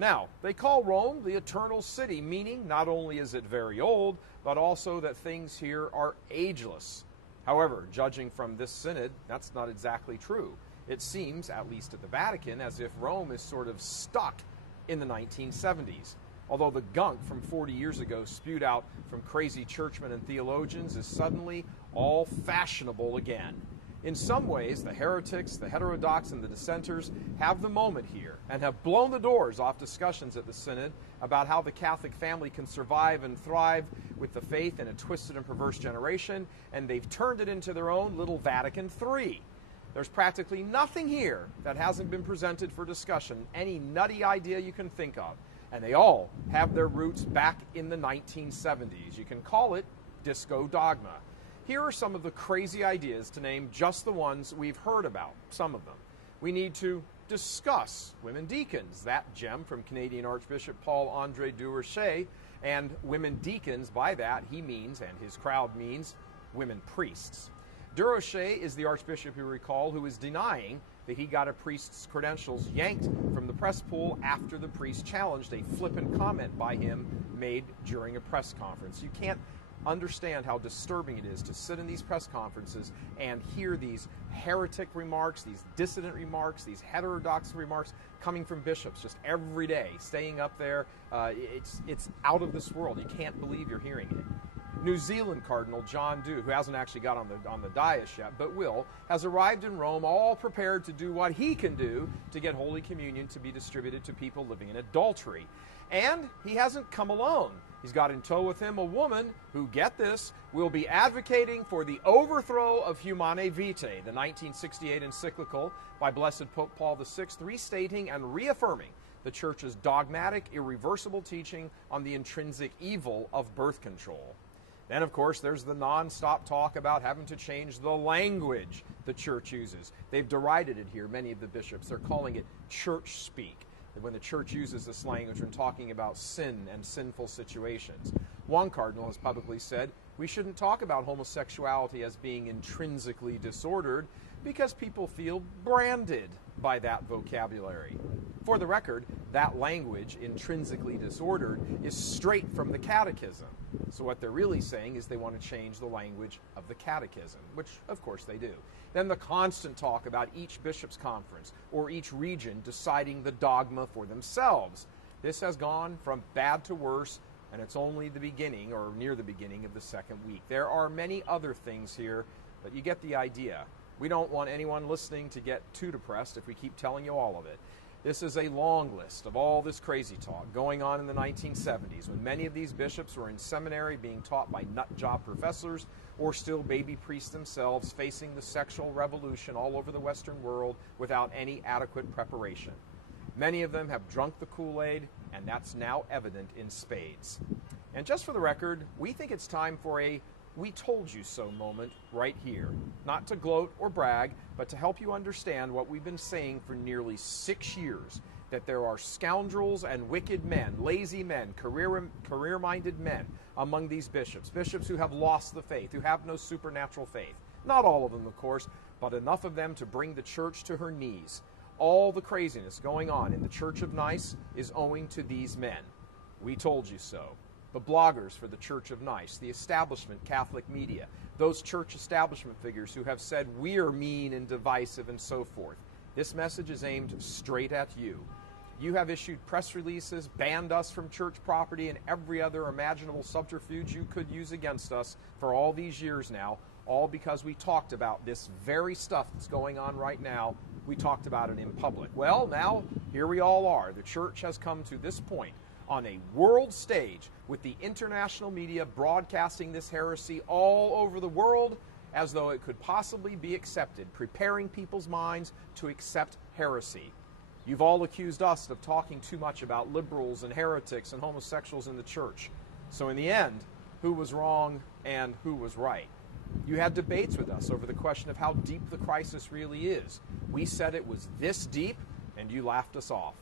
Now, they call Rome the Eternal City, meaning not only is it very old, but also that things here are ageless. However, judging from this synod, that's not exactly true. It seems, at least at the Vatican, as if Rome is sort of stuck in the 1970s. Although the gunk from 40 years ago spewed out from crazy churchmen and theologians is suddenly all fashionable again. In some ways, the heretics, the heterodox, and the dissenters have the moment here and have blown the doors off discussions at the Synod about how the Catholic family can survive and thrive with the faith in a twisted and perverse generation, and they've turned it into their own little Vatican III. There's practically nothing here that hasn't been presented for discussion, any nutty idea you can think of, and they all have their roots back in the 1970s. You can call it disco dogma. Here are some of the crazy ideas, to name just the ones we've heard about, some of them. We need to discuss women deacons, that gem from Canadian Archbishop Paul-Andre Durocher, and women deacons, by that he means, and his crowd means, women priests. Durocher is the archbishop, you recall, who is denying that he got a priest's credentials yanked from the press pool after the priest challenged a flippant comment by him made during a press conference. You can't understand how disturbing it is to sit in these press conferences and hear these heretic remarks, these dissident remarks, these heterodox remarks coming from bishops just every day, staying up there. It's out of this world. You can't believe you're hearing it. New Zealand Cardinal John Dew, who hasn't actually got on the dais yet, but will, has arrived in Rome all prepared to do what he can do to get Holy Communion to be distributed to people living in adultery. And he hasn't come alone. He's got in tow with him a woman who, get this, will be advocating for the overthrow of Humanae Vitae, the 1968 encyclical by Blessed Pope Paul VI, restating and reaffirming the Church's dogmatic, irreversible teaching on the intrinsic evil of birth control. Then, of course, there's the non-stop talk about having to change the language the Church uses. They've derided it here, many of the bishops. They're calling it church speak, when the Church uses this language when talking about sin and sinful situations. One cardinal has publicly said we shouldn't talk about homosexuality as being intrinsically disordered because people feel branded by that vocabulary. For the record, that language, intrinsically disordered, is straight from the Catechism. So what they're really saying is they want to change the language of the Catechism, which of course they do. Then the constant talk about each bishop's conference or each region deciding the dogma for themselves. This has gone from bad to worse, and it's only the beginning or near the beginning of the second week. There are many other things here, but you get the idea. We don't want anyone listening to get too depressed if we keep telling you all of it. This is a long list of all this crazy talk going on in the 1970s when many of these bishops were in seminary being taught by nut job professors or still baby priests themselves facing the sexual revolution all over the Western world without any adequate preparation. Many of them have drunk the Kool-Aid, and that's now evident in spades. And just for the record, we think it's time for a "we told you so" moment right here. Not to gloat or brag, but to help you understand what we've been saying for nearly 6 years, that there are scoundrels and wicked men, lazy men, career-minded men among these bishops, bishops who have lost the faith, who have no supernatural faith. Not all of them, of course, but enough of them to bring the Church to her knees. All the craziness going on in the Church of Nice is owing to these men. We told you so. The bloggers for the Church of Nice, the establishment Catholic media, those church establishment figures who have said we're mean and divisive and so forth. This message is aimed straight at you. You have issued press releases, banned us from church property, and every other imaginable subterfuge you could use against us for all these years now, all because we talked about this very stuff that's going on right now. We talked about it in public. Well, now, here we all are. The Church has come to this point on a world stage with the international media broadcasting this heresy all over the world as though it could possibly be accepted, preparing people's minds to accept heresy. You've all accused us of talking too much about liberals and heretics and homosexuals in the Church. So in the end, who was wrong and who was right? You had debates with us over the question of how deep the crisis really is. We said it was this deep, and you laughed us off.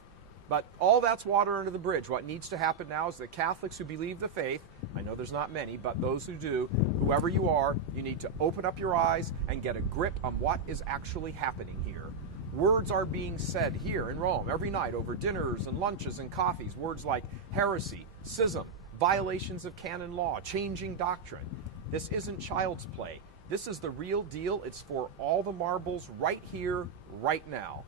But all that's water under the bridge. What needs to happen now is that Catholics who believe the faith, I know there's not many, but those who do, whoever you are, you need to open up your eyes and get a grip on what is actually happening here. Words are being said here in Rome every night over dinners and lunches and coffees. Words like heresy, schism, violations of canon law, changing doctrine. This isn't child's play. This is the real deal. It's for all the marbles right here, right now.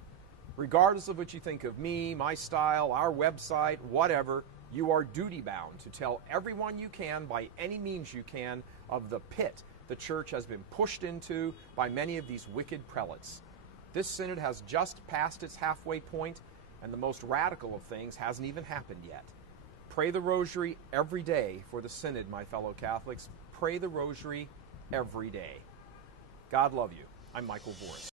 Regardless of what you think of me, my style, our website, whatever, you are duty-bound to tell everyone you can, by any means you can, of the pit the church has been pushed into by many of these wicked prelates. This synod has just passed its halfway point, and the most radical of things hasn't even happened yet. Pray the rosary every day for the synod, my fellow Catholics. Pray the rosary every day. God love you. I'm Michael Voris.